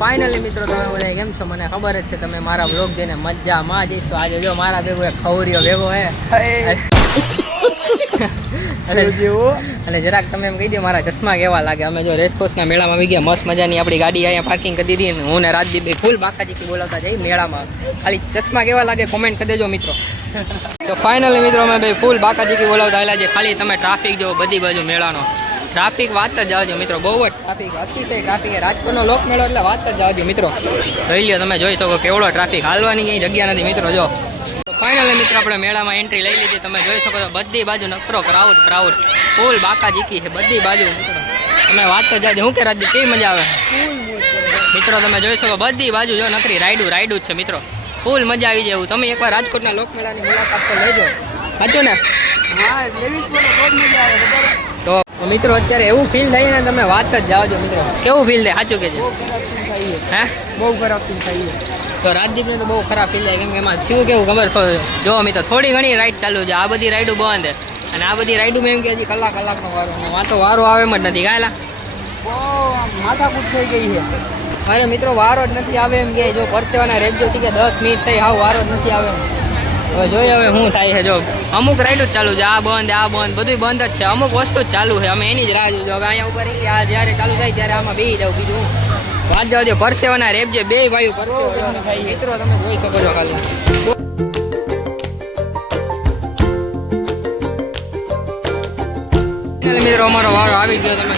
Finally મિત્રો તમે બધા કેમ છો? મને ખબર જ છે તમે મારા બ્લોગ જોઈને મજામાં જઈશું આજે જો મારા ભેગો એક ખવરીયો ભેગો હે. અને અને જરાક તમે એમ કહી દો મારા ચશ્મા કેવા લાગે? અમે જો રેસકોર્સના મેળામાં આવી ગયા મસ્ત મજાની આપણી ગાડી અહીંયા પાર્કિંગ કરી દીધી અને હું ને રાજદીપભાઈ ફૂલ બાકાજીથી બોલાવતા જઈ મેળામાં. ખાલી ચશ્મા કેવા લાગે કોમેન્ટ કરી દેજો મિત્રો. તો ફાઇનલી મિત્રો અમે ભાઈ ફૂલ બાકાજીથી બોલાવતા આવેલા છે ખાલી તમે ટ્રાફિક જો બધી બાજુ મેળાનો. ટ્રાફિક વાત જ આવજો મિત્રો બહુ જ. ટ્રાફિક અતિશય ટ્રાફિક રાજકોટનો લોક મેળો એટલે વાત જ આવજો મિત્રો. જોઈ લો તમે જોઈ શકો કેવડો ટ્રાફિક હાલવાની કંઈ જગ્યા નથી મિત્રો જો. તો ફાઇનલી મિત્રો આપણે મેળામાં એન્ટ્રી લઈ લીધી તમે જોઈ શકો છો બધી બાજુ નકરો ક્રાઉડ ક્રાઉડ ફૂલ બાકા જીકી છે બધી બાજુ મિત્રો. તમે વાત જ જાજો હું કે રાજ્ય કેવી મજા આવે? મિત્રો તમે જોઈ શકો બધી બાજુ જો નકરી રાયડું રાયડું જ છે મિત્રો. ફૂલ મજા આવી જાય એવું. તમે એકવાર રાજકોટના લોકમેળાની મુલાકાત તો લેજો. સાચું ને? તો મિત્રો અત્યારે એવું ફીલ થાય ને તમે વાત જ જાવજો મિત્રો. કેવું ફીલ થાય? સાચું કે હે? બહુ ખરાબ ફીલ થઈ તો રાજદીપને તો બહુ ખરાબ ફીલ થાય કેમ કે એમાં થયું કેવું ખબર? છે જો મિત્રો થોડી ઘણી રાઈડ ચાલુ છે. આ બધી રાઈડો બંધ. છે અને આ બધી રાઈડોમાં એમ કે હજી કલાક કલાકનો વારો. વાતો વારો આવે એમ જ નથી. ગાયેલા. માથાકૂટ થઈ ગઈ છે. અરે મિત્રો વારો જ નથી આવે એમ કે જો પરસેવાના રેપજો થી કે દસ મિનિટ થઈ આવું વારો જ નથી આવે એમ. હવે જોઈએ હવે શું થાય છે જો. અમુક રાઈડો જ ચાલુ છે. આ બંધ આ બંધ બધું બંધ જ છે. અમુક વસ્તુ જ ચાલુ છે. અમે એની જ રાહ જોઈએ હવે અહીંયા ઉપર આ જ્યારે ચાલુ થાય ત્યારે આમાં બે જાવ બીજું વાત જાવ જો પરસેવાના રેપ જે બે ભાઈઓ પરસેવાના થાય મિત્રો તમે જોઈ શકો છો ખાલી. મિત્રો અમારો વારો આવી ગયો. તમે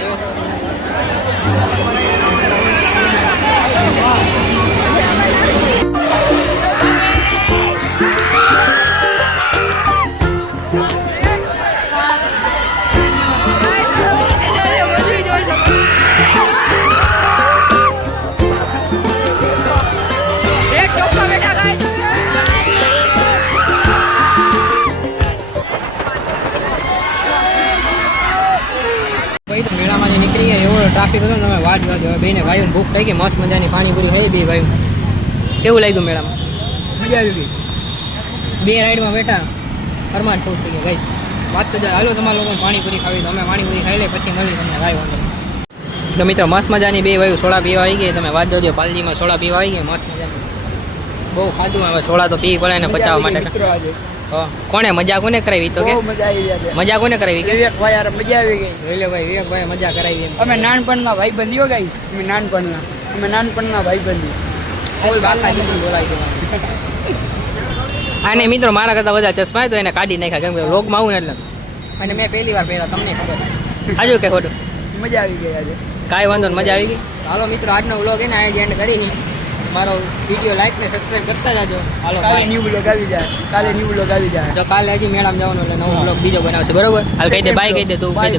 ટ્રાફિક હતો તમે વાત હવે બેને ભાઈઓને ભૂખ થઈ ગઈ મસ્ત મજાની પાણીપુરી થઈ બે ભાઈ. કેવું લાગ્યું મેળામાં? મજા આવી ગઈ. બે રાઈડમાં બેઠા ફરમાન થઈ ગયા. ભાઈ વાત તો હાલો તમારા લોકોને પાણીપુરી ખાવી. તો અમે પાણીપુરી ખાઈ લે પછી મળી તમને ભાઈ વાંધો નહીં. તો મિત્રો મસ્ત મજાની બે વાયુ સોડા પીવા આવી ગઈ. તમે વાત જોજો પાલજીમાં સોડા પીવા આવી ગઈ મસ્ત મજાની. બહુ ખાધું હવે સોડા તો પી પડે ને પચાવવા માટે. કોણે મજા કોને કરાવી તો કે? મજા કોને કરાવી કે? વિવેક ભાઈ યાર મજા આવી ગઈ. ભાઈ વિવેકભાઈ મજા કરાવી અમે નાનપણના ભાઈ બંધીઓ ગાઈશ અમે નાનપણના. અમે નાનપણના ભાઈ બંધી. આને મિત્રો મારા કરતાં બધા ચશ્મા તો એને કાઢી નાખ્યા. કેમ કે રોગમાં આવું ને એટલે. અને મેં પહેલી વાર પહેર્યા તમને ખબર. આજુ કે ખોટું? મજા આવી ગઈ આજે. કાંઈ વાંધો મજા આવી ગઈ? હાલો મિત્રો આજનો વ્લોગ એને આજે એન્ડ કરી નહીં. મારો વીડિયો લાઈક ને સબસ્ક્રાઇબ કરતા જાજો. હાલો કાલે ન્યુ બ્લોગ આવી જાય. કાલે ન્યૂ બ્લોગ આવી જાય. તો કાલે હજી મેળામાં જવાનું એટલે નવો બ્લોગ બીજો બનાવશે બરોબર? હાલ કહી દે બાય કહી દે તું કહી દે.